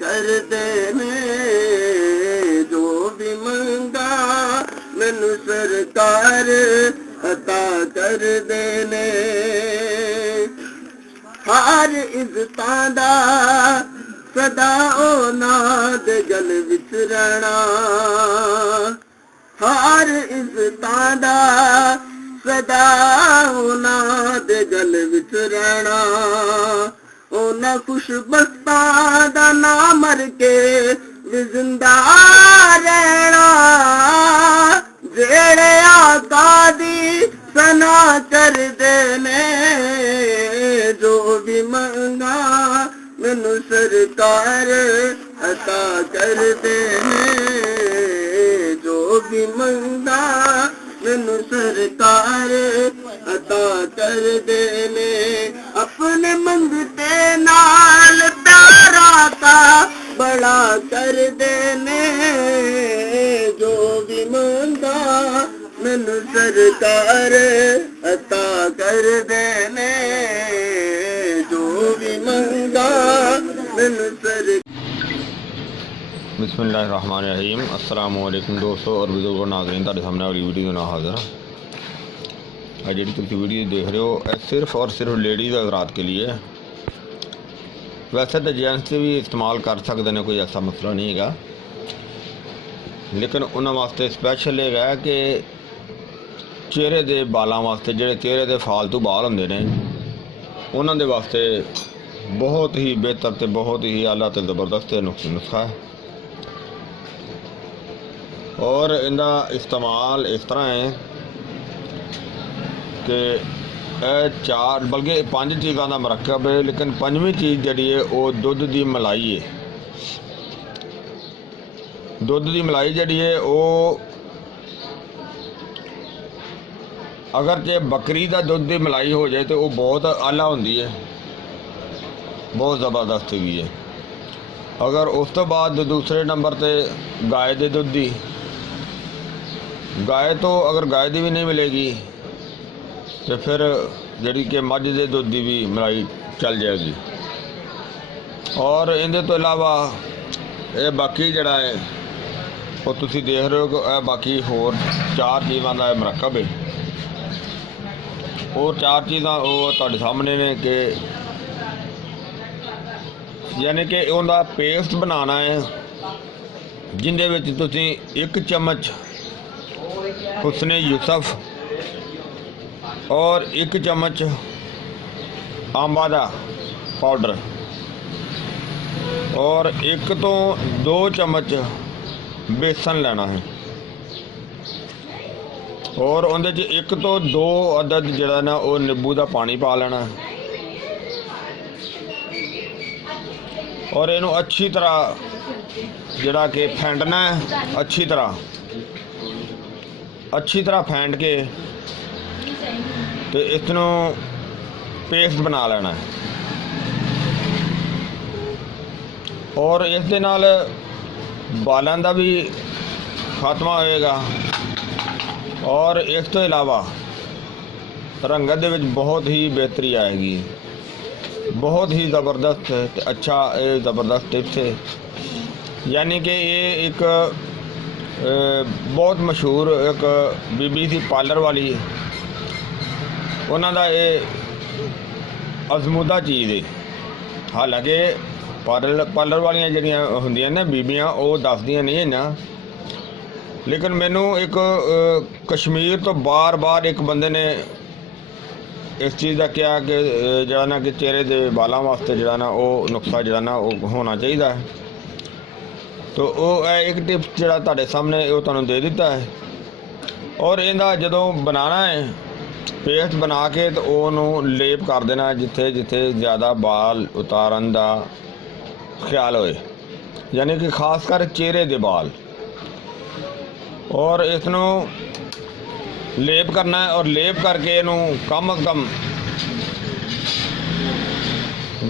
कर देने जो भी मंगा मैनू सरकार अता कर देने। हर इज्जतां दा सदा उन्हां दे गल विच रहना, हर इज्जतां दा सदा उन्हां दे गल विच रहना। उन्हां खुशबख्तां दा नाम मर के भी जिंदा रहना, जेड़े आका दी सना कर देने जो भी मंगा मैनू सरकार अता कर देने। जो भी मंगा मैनू सरकार अता कर देने। अपने मंगते नाल प्यारा का बड़ा कर देने। जो भी मंगा मैनू सरकार अता कर देने। जो भी मंगा मैनू सरकार। बिस्मिल्लाहिर्रहमानिर्रहीम। अस्सलाम वालेकुम दोस्तों और बुजुर्गों, नाज़रीन, तुहाडे सामने अगली वीडियो ना हाज़िर। आज जी तुम वीडियो देख रहे हो सिर्फ और सिर्फ लेडीज़ हज़रात के लिए। वैसे तो जेंट्स भी इस्तेमाल कर सकते हैं, कोई ऐसा मसला नहीं है, लेकिन उन्होंने वास्ते स्पैशल है कि चेहरे के बालों वास्ते, जो चेहरे के फालतू बाल होंगे ने, उन्होंने वास्ते बहुत ही बेहतर तो बहुत ही आला तो ज़बरदस्त नुस्खा है। और इनका इस्तेमाल इस तरह है कि चार बल्कि 5 चीज़ों का मरकब है, लेकिन 5वीं चीज़ जी है वो दुध की मलाई है। दुध की मलाई जी है वो अगर जे बकरी का दुध की मलाई हो जाए तो वो बहुत आला होंदी है, बहुत ज़बरदस्त भी है। अगर उस तो बाद दूसरे नंबर पर गाय के दुध की, गाय तो अगर गाय की भी नहीं मिलेगी तो फिर जी कि मझ के दुध की भी मलाई चल जाएगी। और इनके तो इलावा ये बाकी जड़ा है वो तुसी देख रहे हो कि बाकी होर 4 चीज़ों का मरकब है। और 4 चीज़ां वो तुहाडे सामने ने कि यानी कि उनका पेस्ट बनाना है, जिंदे विच तुसी 1 चम्मच हुस्ने यूसुफ और 1 चम्मच आंबा का पाउडर और 1 तो 2 चम्मच बेसन लेना है। और उनदे च 1 तो 2 अदद जड़ा ना वो नींबू का पानी पा लेना है। और इनू अच्छी तरह जड़ा कि फेंटना है, अच्छी तरह फेंट के तो इसनू पेस्ट बना लेना है। और इस दे नाल बालों का भी खात्मा होएगा और इस तो इलावा रंगत दे विच बहुत ही बेहतरी आएगी। बहुत ही ज़बरदस्त अच्छा ज़बरदस्त टिप्स है। यानी कि ये एक बहुत मशहूर एक बीबी सी पार्लर वाली, उन्होंने ये अजमूदा चीज़ है। हालांकि पार्लर वालियां जड़ियां होंदियां ने बीबियां वो दसदियां नहीं है ना, लेकिन मैनू एक कश्मीर तो बार बार एक बंदे ने इस चीज़ का क्या कि जरा ना कि चेहरे के बालों वास्ते जरा ना वो नुस्खा जरा ना वो होना चाहिए है। तो वो एक टिप्स जरा तुहाडे सामने वो तुहानूं दे दिता है। और इनका जदों बनाना है पेस्ट बना के तो उन्होंने लेप कर देना जिथे जिथे ज़्यादा बाल उतारन का ख्याल होए, यानी कि खासकर चेहरे के बाल। और इसनों लेप करना है और लेप करके इनू कम अज कम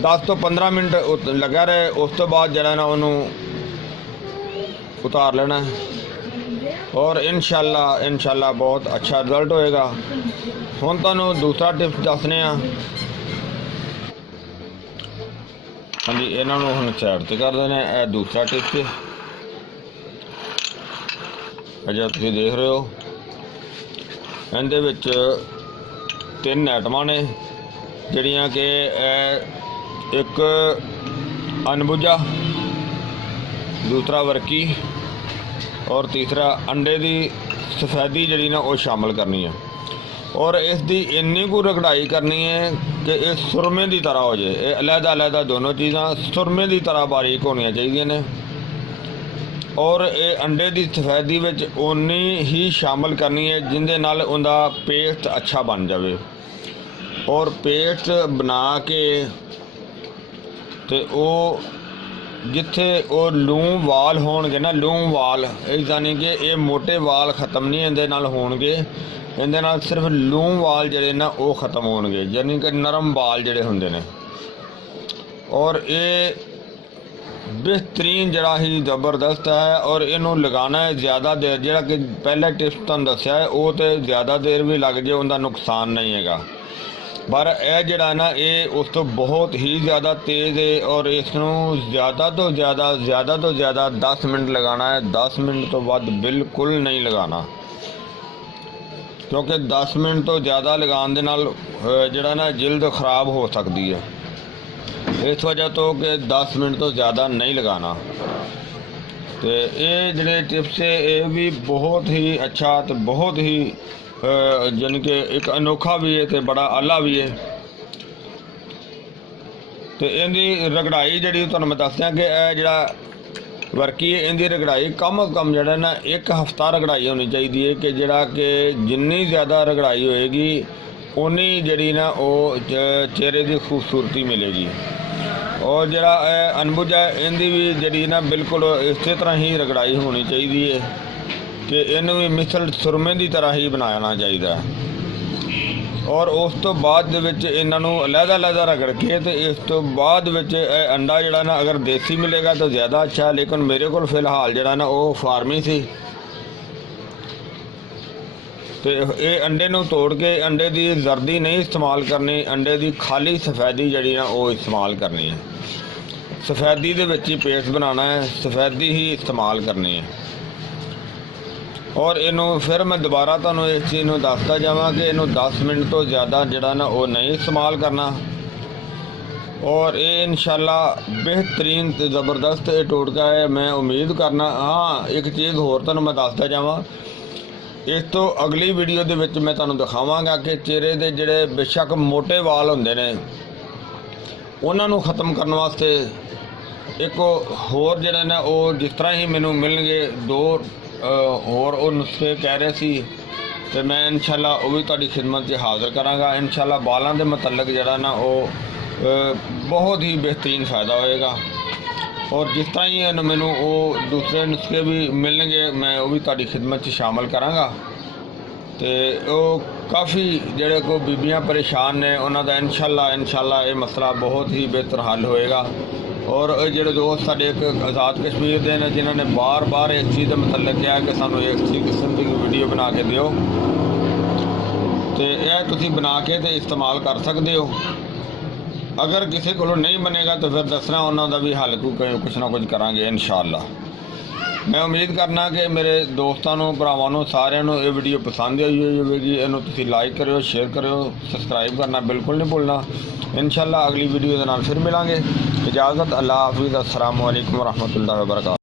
10 तो 15 मिनट लगा रहे। उस तो बाद जरा ना उन्होंने उतार लेना है और इंशाल्लाह बहुत अच्छा रिजल्ट होएगा। हुण तुहानूं दूसरा टिप्स दसने हाँ जी, इन्हों हम साइड से कर देने। यह दूसरा टिप्स अजा तुम देख रहे हो, इहदे विच 3 आइटमां ने जिहड़ियां कि एक अनबुझा, दूसरा वर्की और तीसरा अंडे की सफेदी जिहड़ी ना वो शामिल करनी है। और इसकी इन्नी को रगड़ाई करनी है कि ये सुरमे की तरह हो जाए। ये अलहदा अलहदा दोनों चीज़ां सुरमे की तरह बारीक होनी चाहिए ने। और ये अंडे की सफेदी विच उन्नी ही शामिल करनी है जिंदे नाल उनका पेस्ट अच्छा बन जाए। और पेस्ट बना के ते ओ जिथे वो लूम वाल होणगे ना, लूम वाल यानी कि ये मोटे वाल ख़त्म नहीं इहदे नाल होणगे, इहदे नाल सिर्फ लूम वाल जिहड़े ना वो ख़त्म होणगे, यानी कि नरम वाल जिहड़े हुंदे ने। और ये बेहतरीन जड़ा ही ज़बरदस्त है। और इनू लगाना है ज़्यादा देर, जिहड़ा कि पहले टिप्स तुहानूं दस्सिया है वो तो ज़्यादा देर भी लग जाए उनका नुकसान नहीं है, पर यह जड़ा ना ये उस तो बहुत ही ज़्यादा तेज़ है। और इसनों ज़्यादा तो ज़्यादा 10 मिनट लगाना है। 10 मिनट तो बाद बिल्कुल नहीं लगाना, क्योंकि 10 मिनट तो ज़्यादा लगाने दे नाल जड़ा ना जिल्द खराब हो सकती है। इस वजह तो कि 10 मिनट तो ज़्यादा नहीं लगाना। तो ये जड़े टिप्स है ये भी बहुत ही अच्छा, तो बहुत ही जानी कि एक अनोखा भी है तो बड़ा आला भी है। तो इनकी रगड़ाई जी तुहानूं मैं दस दियां कि यह जड़ा वर्की है इनकी रगड़ाई कम अज़ कम जड़ा ना 1 हफ्ता रगड़ाई होनी चाहिए है, कि जड़ा कि जिन्नी ज़्यादा रगड़ाई होएगी उन्नी जड़ी ना वो चेहरे की खूबसूरती मिलेगी। और जड़ा अनबुझा इनकी भी जड़ी ना बिल्कुल इस तरह ही रगड़ाई होनी चाहिए है कि इनू भी मिसल सुरमे की तरह ही बनाना चाहिए। और उस तो बाद इन्हों अलहदा अलहदा रगड़ के तो इस तो बाद अंडा जड़ा ना अगर देसी मिलेगा तो ज़्यादा अच्छा है, लेकिन मेरे को फिलहाल जड़ा ना वो फार्मी सी। तो ये अंडे नूं तोड़ के अंडे की जर्दी नहीं इस्तेमाल करनी, अंडे की खाली सफेदी जड़ी ना वो इस्तेमाल करनी है। सफेदी दे विच ही पेस्ट बनाना है, सफेदी ही इस्तेमाल करनी है। और इनू फिर मैं दोबारा तुहानूं इस चीज़ नूं दसदा जावां कि इनू 10 मिनट तो ज़्यादा जड़ा ना वो नहीं इस्तेमाल करना। और ये इंशाल्लाह बेहतरीन ते ज़बरदस्त ये टोटका है, मैं उम्मीद करना। हाँ, एक चीज़ होर तुहानूं मैं दसदा जावां, इस तो अगली वीडियो दे विच मैं तुहानूं दिखावांगा कि चेहरे दे जिहड़े बेशक मोटे वाल हुंदे ने उन्हां नूं ख़त्म करने वास्ते एक होर जिहड़ा ना वो जिस तरह ही मैनूं मिलणगे 2 होर वो नुस्खे कह रहे सी, तो मैं इंशाल्लाह वो भी तुहाडी खिदमत च हाज़र करांगा। इंशाल्लाह बालों के मतलब जड़ा ना वो बहुत ही बेहतरीन फ़ायदा होएगा। और जिस तरह ही मैनू वो दूसरे नुस्खे भी मिलणगे मैं वो भी तुहाडी खिदमत च शामिल करांगा। तो वो काफ़ी जिहड़े को बीबियां परेशान ने उन्हां दा इंशाल्लाह ये मसला बहुत ही बेहतर हल होएगा। और जिहड़े दोस्त साडे एक आज़ाद कश्मीर दे ने जिन्होंने बार बार इस चीज़ का मतलब किया कि सानू इस किस्म की वीडियो बना के दिओ, तो यह तुसीं बना के तो इस्तेमाल कर सकते हो। अगर किसी को नहीं बनेगा तो फिर दसना उन्होंने भी हल कुछ ना कुछ करांगे इंशाअल्लाह। मैं उम्मीद करना कि मेरे दोस्तों भरावां सारिਆਂ ਨੂੰ ये वीडियो पसंद आई होगी। इन्हों तुसीं लाइक करो, शेयर करो, सबसक्राइब करना बिल्कुल नहीं भूलना। इंशाअल्लाह अगली वीडियो के नाल फिर मिलांगे। इजाज़त, अल्लाह हाफिज़, अस्सलामु अलैकुम वरहमतुल्लाहि वबरकातुहू।